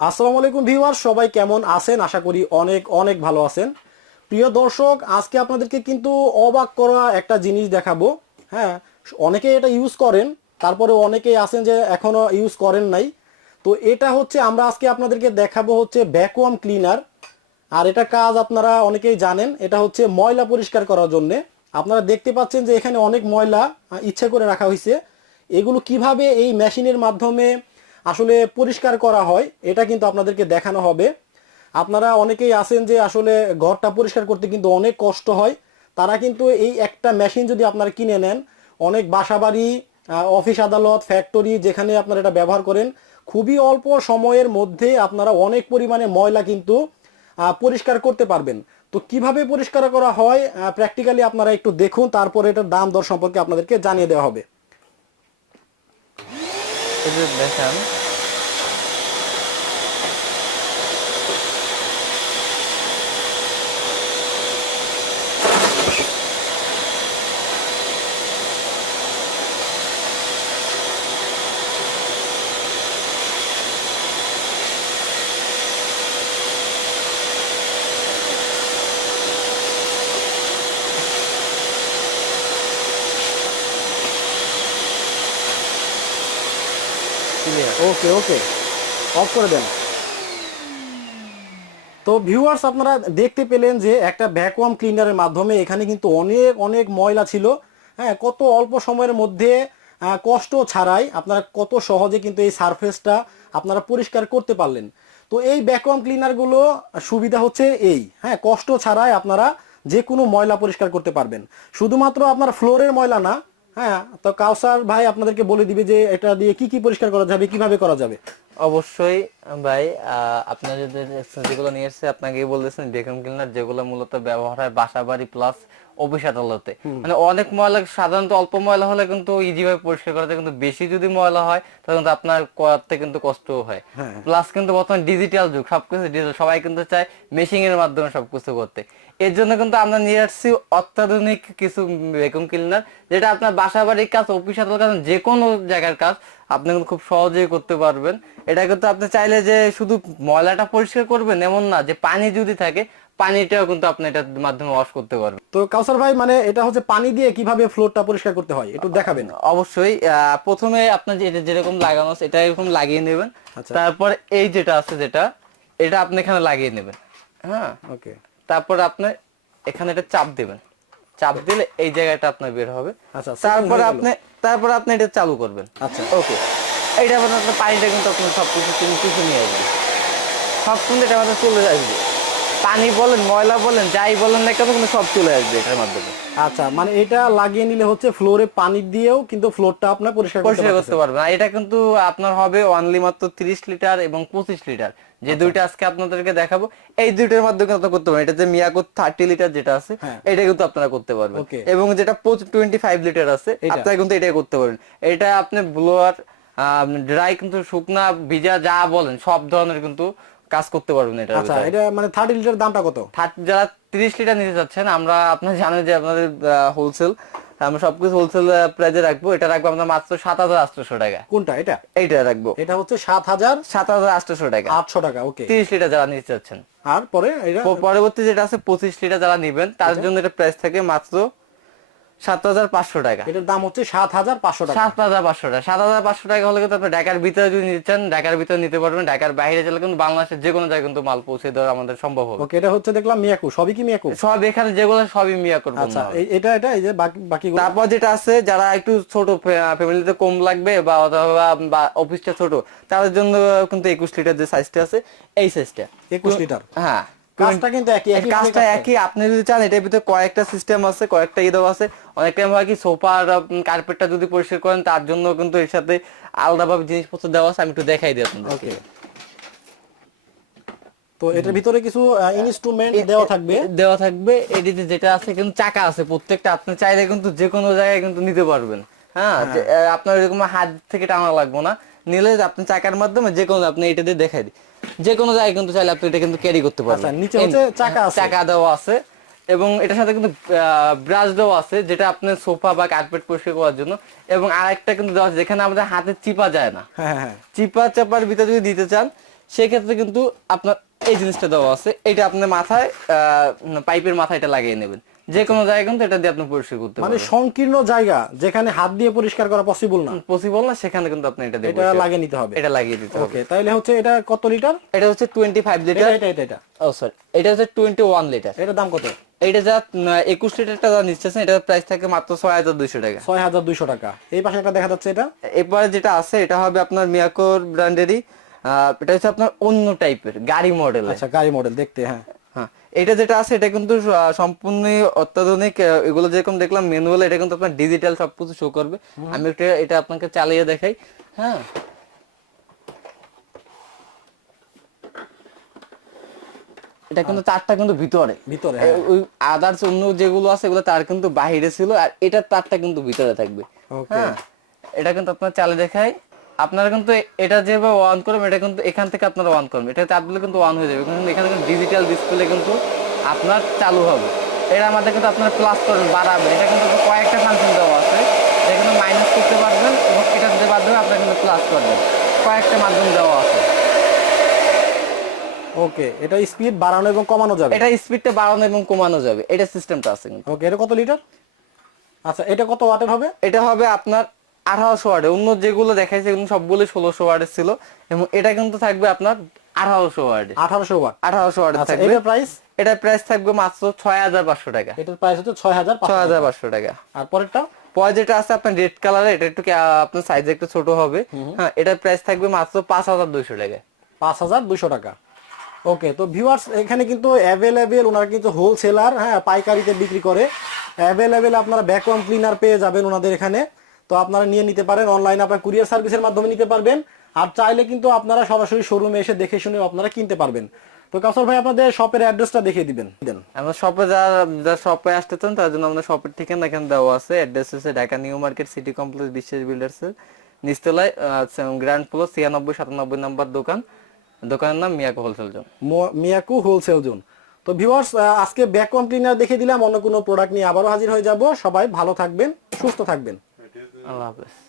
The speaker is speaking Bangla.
আসসালামু আলাইকুম ভিউয়ার, সবাই কেমন আছেন? আশা করি অনেক অনেক ভালো আছেন। প্রিয় দর্শক, আজকে আপনাদেরকে কিন্তু অবাক করা একটা জিনিস দেখাবো। হ্যাঁ, অনেকে এটা ইউজ করেন, তারপরে অনেকেই আছেন যে এখনো ইউজ করেন নাই। তো এটা হচ্ছে আমরা আজকে আপনাদেরকে দেখাবো হচ্ছে ভ্যাকুয়াম ক্লিনার। আর এটা কাজ আপনারা অনেকেই জানেন, এটা হচ্ছে ময়লা পরিষ্কার করার জন্য। আপনারা দেখতে পাচ্ছেন যে এখানে অনেক ময়লা ইচ্ছে করে রাখা হয়েছে। এগুলো কিভাবে এই মেশিনের মাধ্যমে আসলে পরিষ্কার করা হয় এটা কিন্তু আপনাদেরকে দেখানো হবে। আপনারা অনেকেই আছেন যে আসলে ঘরটা পরিষ্কার করতে কিন্তু অনেক কষ্ট হয়। তারা কিন্তু এই একটা মেশিন যদি আপনারা কিনে নেন, অনেক বাসাবাড়ি, অফিস আদালত, ফ্যাক্টরি যেখানে আপনারা এটা ব্যবহার করেন, খুবই অল্প সময়ের মধ্যে আপনারা অনেক পরিমাণে ময়লা কিন্তু পরিষ্কার করতে পারবেন। তো কিভাবে পরিষ্কার করা হয় প্র্যাকটিক্যালি আপনারা একটু দেখুন, তারপরে এটার দাম দর সম্পর্কে আপনাদেরকে জানিয়ে দেওয়া হবে। এই যে দেখেন, ক্লিয়ার, ওকে ওকে, অফ করে দেন। তো ভিউয়ার্স, আপনারা দেখতে পেলেন যে একটা ভ্যাকুয়াম ক্লিনারের মাধ্যমে এখানে কিন্তু অনেক অনেক ময়লা ছিল। হ্যাঁ, কত অল্প সময়ের মধ্যে কষ্ট ছাড়াই আপনারা কত সহজে কিন্তু এই সারফেসটা আপনারা পরিষ্কার করতে পারলেন। তো এই ভ্যাকুয়াম ক্লিনারগুলো সুবিধা হচ্ছে এই, হ্যাঁ, কষ্ট ছাড়াই আপনারা যে কোনো ময়লা পরিষ্কার করতে পারবেন। শুধুমাত্র আপনার ফ্লোরের ময়লা না। হ্যাঁ, তো কাউসার ভাই আপনাদেরকে বলে দিবে যে এটা দিয়ে কি কি পরিষ্কার করা যাবে, কিভাবে করা যাবে। অবশ্যই ভাই। আপনার যেগুলো নিয়ে এসেছে আপনাকে বলতেছেন ভ্যাকুয়াম ক্লিনার, যেগুলো মূলত ব্যবহার হয় বাসা বাড়ি প্লাস অফিস আদালতে। মানে অনেক ময়লা, সাধারণত অল্প ময়লা হলে কিন্তু ইজি ভাবে পরিষ্কার করা যায়, কিন্তু বেশি যদি ময়লা হয় তাহলে কিন্তু আপনার করতে কিন্তু কষ্ট হয়। প্লাস কিন্তু বর্তমানে ডিজিটাল যুগ, সবকিছু ডিজিটাল, সবাই কিন্তু চায় মেশিং এর মাধ্যমে সবকিছু করতে। এর জন্য কিন্তু আমরা নিয়ে আসছি অত্যাধুনিক কিছু ভ্যাকুয়াম ক্লিনার, যেটা আপনার বাসা বাড়ির কাজ, অফিস আদালত কাজ, যে কোনো জায়গার কাজ আপনি কিন্তু খুব সহজেই করতে পারবেন। এটা কিন্তু আপনি চাইলে যে শুধু ময়লাটা পরিষ্কার করবেন এমন না, যে পানি যদি থাকে পানিটাও কিন্তু আপনি এটার মাধ্যমে ওয়াশ করতে পারবেন। তো কাউসার ভাই, মানে এটা হচ্ছে পানি দিয়ে কিভাবে ফ্লোরটা পরিষ্কার করতে হয় একটু দেখাবেন। অবশ্যই। প্রথমে আপনার এটা যেরকম লাগানো আছে এটা এরকম লাগিয়ে নেবেন। আচ্ছা, তারপর এই যেটা আছে, এটা আপনি এখানে লাগিয়ে নেবেন। হ্যাঁ, ওকে। তারপর আপনি এখানে এটা চাপ দিবেন। চাপ দিলে এই জায়গাটা আপনার বের হবে। আচ্ছা, তারপর আপনি এটা চালু করবেন। আচ্ছা, ওকে, এইটা আপনার পানিটা কিন্তু আপনার সবকিছু কিছু নিয়ে আসবে, সব কিন্তু এটার মধ্যে চলে আসবে। পানি বলেন, ময়লা বলেন, যাই বলেন না কেন, কিন্তু সব চলে আসবে এটার মাধ্যমে। আচ্ছা, মানে এটা লাগিয়ে নিলে হচ্ছে ফ্লোরে পানি দিয়েও কিন্তু ফ্লোরটা আপনার পরিষ্কার করতে পরিষ্কার করতে পারতেছেন। পারবেন। আর এটা কিন্তু আপনার হবে অনলি মাত্র 30 লিটার এবং 25 লিটার, যে দুইটা আজকে আপনাদেরকে দেখাবো। এই দুইটার মাধ্যমে কিন্তু আপনারা করতে পারবেন। এটা যে মিয়াকো 30 লিটার যেটা আছে, হ্যাঁ, এটা কিন্তু আপনারা করতে পারবেন। ওকে। এবং যেটা 25 লিটার আছে, এটা আপনারা কিন্তু এটাই করতে পারবেন। এটা আপনি ব্লোয়ার, ড্রাই, কিন্তু শুকনা ভিজা যা বলেন সব ধরনের কিন্তু কাজ করতে পারবেন এটার আচ্ছা, ভিতরে। এটা মানে 30 লিটার দামটা কত? যারা 30 লিটার নিতে চাচ্ছেন, আমরা আপনারা জানেন যে আপনাদের হোলসেল, আমরা সবকিছু হোলসেল প্রাইসে রাখবো। এটা রাখবো আমরা মাত্র 7,800 টাকা। কোনটা এটা? এইটা রাখবো এটা হচ্ছে 7,800 7,800 টাকা। টাকা, ওকে। 30 লিটার যারা নিতে চাচ্ছেন। আর পরে এটা পরবর্তী যেটা আছে 25 লিটার যারা নিবেন, তার জন্য এটা প্রাইস থাকে মাত্র 7,500 টাকা। এটার দাম হচ্ছে 7,500 টাকা। 7,500 টাকা। 7,500 টাকা হলে কিন্তু আপনি ঢাকার ভিতরে যদি নিতে চান, ঢাকার ভিতরে নিতে পারবেন। ঢাকার বাইরে গেলে কিন্তু বাংলাদেশের যে কোনো জায়গায় কিন্তু মাল পৌঁছে দেওয়া আমাদের সম্ভব হবে। ওকে, এটা হচ্ছে দেখলাম মিয়াকো, সবই কি মিয়াকো? সব এখানে যেগুলো সবই মিয়া করবো। আচ্ছা, এটা এটা এই যে বাকি তারপর যেটা আছে, যারা একটু ছোট ফ্যামিলিতে কম লাগবে বা অথবা অফিসটা ছোট, তাদের জন্য কিন্তু 21 লিটার যে সাইজটা আছে, এই সাইজটা 21 লিটার। হ্যাঁ, কাজটা কিন্তু একই কাজটা একই। আপনি যদি চান, এটার ভিতরে কয়েকটা সিস্টেম আছে, কয়েকটা ইদাও আছে। অনেক টাইম হয় কি, সোফা কার্পেটটা যদি পরিষ্কার করেন, তার জন্য কিন্তু এর সাথে আলাদাভাবে জিনিসপত্র দেওয়া আছে। আমি একটু দেখাই দিই আপনাদের। ওকে, তো এটার ভিতরে কিছু ইনস্ট্রুমেন্ট দেওয়া থাকবে। এটিতে যেটা আছে কিন্তু চাকা আছে প্রত্যেকটা। আপনি চাইলে কিন্তু যে কোনো জায়গায় কিন্তু নিতে পারবেন। হ্যাঁ, আপনার এরকম হাত থেকে টানা লাগবে না। নিলে আপনি চাকার মাধ্যমে যে কোনো, আপনি এটা দিয়ে দেখাই দিই, যে কোনো জায়গায় কিন্তু চাইলে আপনি এটা কিন্তু ক্যারি করতে পারবেন। আচ্ছা, নিচে হচ্ছে চাকা আছে, চাকা দেওয়া আছে। এবং এটার সাথে কিন্তু ব্রাশ দেওয়া আছে, যেটা আপনার সোফা বা কার্পেট পরিষ্কার করার জন্য। এবং আরেকটা কিন্তু দেওয়া আছে যেখানে আমাদের হাতে চিপা যায় না, চিপা চাপার ভিতরে যদি দিতে চান সেক্ষেত্রে কিন্তু আপনার এই জিনিসটা দেওয়া আছে। এটা আপনার মাথায় পাইপের মাথায় এটা লাগিয়ে নেবেন, যে কোনো জায়গায় কিন্তু এটা দিয়ে আপনি পরিষ্কার করতে পারবেন। মানে সংকীর্ণ জায়গা যেখানে হাত দিয়ে পরিষ্কার করা পসিবল না সেখানে কিন্তু আপনি এটা দিয়ে এটা লাগিয়ে নিতে হবে। এটা লাগিয়ে দিতে হবে। ওকে, তাহলে হচ্ছে এটা কত লিটার? এটা হচ্ছে 25 লিটার। এটা ও সরি, এটা হচ্ছে 21 লিটার। এটার দাম কত? এটা যা 21 লিটারটা যা নিচ্ছেন, এটা প্রাইস থাকে মাত্র 6200 টাকা। 6200 টাকা। এই পাশে একটা দেখা যাচ্ছে, এটা এরপরে যেটা আছে এটা হবে আপনার মিয়াকোর ব্র্যান্ডেরই। এটা হচ্ছে আপনার অন্য টাইপের গাড়ি মডেল। আচ্ছা, গাড়ি মডেল দেখতে। হ্যাঁ, এটা যেটা আছে এটা কিন্তু সম্পূর্ণ অত্যাধুনিক। এগুলো যেরকম দেখলাম ম্যানুয়াল, এটা কিন্তু আপনার ডিজিটাল সবকিছু শো করবে। আমি এটা আপনাকে চালিয়ে দেখাই। হ্যাঁ, এটা কিন্তু তারটা কিন্তু ভিতরে ওই আদার্স অন্য যেগুলো আছে এগুলো তার কিন্তু বাইরে ছিল, আর এটার তারটা কিন্তু ভিতরে থাকবে। হ্যাঁ, এটা কিন্তু আপনার চালিয়ে দেখাই। আপনারা কিন্তু এটা যেভাবে অন করবেন, এটা কিন্তু এখান থেকে আপনারা অন করবেন, এটা চাপ দিলে কিন্তু অন হয়ে যাবে। কিন্তু এখানে কিন্তু ডিজিটাল ডিসপ্লে কিন্তু আপনার চালু হবে। এটা আমাদের কিন্তু আপনারা প্লাস করবেন, বাড়াবেন। এটা কিন্তু কয়েকটা ফাংশন দেওয়া আছে, এটা কিন্তু মাইনাস করতে পারবেন এবং এটা দিতে মাধ্যমে আপনারা কিন্তু প্লাস করবেন। কয়েকটা মাধ্যম দেওয়া আছে। ওকে, এটা স্পিড বাড়ানো এবং কমানো যাবে। এটা স্পিডটা বাড়ানো এবং কমানো যাবে, এটা সিস্টেমটা আছে কিন্তু। ওকে, এটা কত লিটার? আচ্ছা, এটা কত ওয়াটের হবে? এটা হবে আপনার 1800 ওয়াটের। অন্য যেগুলো দেখাইছে এগুলো সবগুলো 1600 ওয়াটের ছিল, এবং এটা কিন্তু থাকবে আপনার 1800 ওয়াটের। 1800 ওয়াট। 1800 ওয়াটের থাকবে। এটার প্রাইস? এটার প্রাইস থাকবে মাত্র 6500 টাকা। এটার প্রাইস হচ্ছে 6500 টাকা। আর পরেরটা পরে যেটা আছে আপনার রেড কালারে, এটা একটু আপনার সাইজ একটু ছোট হবে। হ্যাঁ, এটার প্রাইস থাকবে মাত্র 5200 টাকা। 5200 টাকা। ওকে, তো ভিউয়ার্স এখানে কিন্তু অ্যাভেলেবেল, ওনারা কিন্তু হোলসেলার, হ্যাঁ, পাইকারিতে বিক্রি করে। অ্যাভেলেবেল আপনারা ভ্যাকুয়াম ক্লিনার পেয়ে যাবেন ওনাদের এখানে। তো আপনারা নিয়ে নিতে পারেন, অনলাইনে আপনারা কুরিয়ার সার্ভিসের মাধ্যমে নিতে পারবেন। আর চাইলে কিন্তু আপনারা সরাসরি শোরুমে এসে দেখে শুনে আপনারা কিনতে পারবেন। তো কাউসার ভাই, আপনাদের শপের অ্যাড্রেসটা দেখিয়ে দিবেন। আমরা শপে যারা শপে আসতে চান তার জন্য আমাদের শপের ঠিকানা এখানে দেওয়া আছে। অ্যাড্রেস হচ্ছে Dhaka new market city complex বিশ্বাস বিল্ডার্সের নিচতলায় গ্র্যান্ড ফ্লোর 96-97 নম্বর দোকান। দোকানের নাম Miyako wholesale zone. Miyako wholesale zone. তো ভিউয়ার্স, আজকে ভ্যাকুয়াম ক্লিনার দেখে দিলাম। অন্য কোনো প্রোডাক্ট নিয়ে আবারও হাজির হয়ে যাব। সবাই ভালো থাকবেন, সুস্থ থাকবেন। আল্লাহ হাফেজ।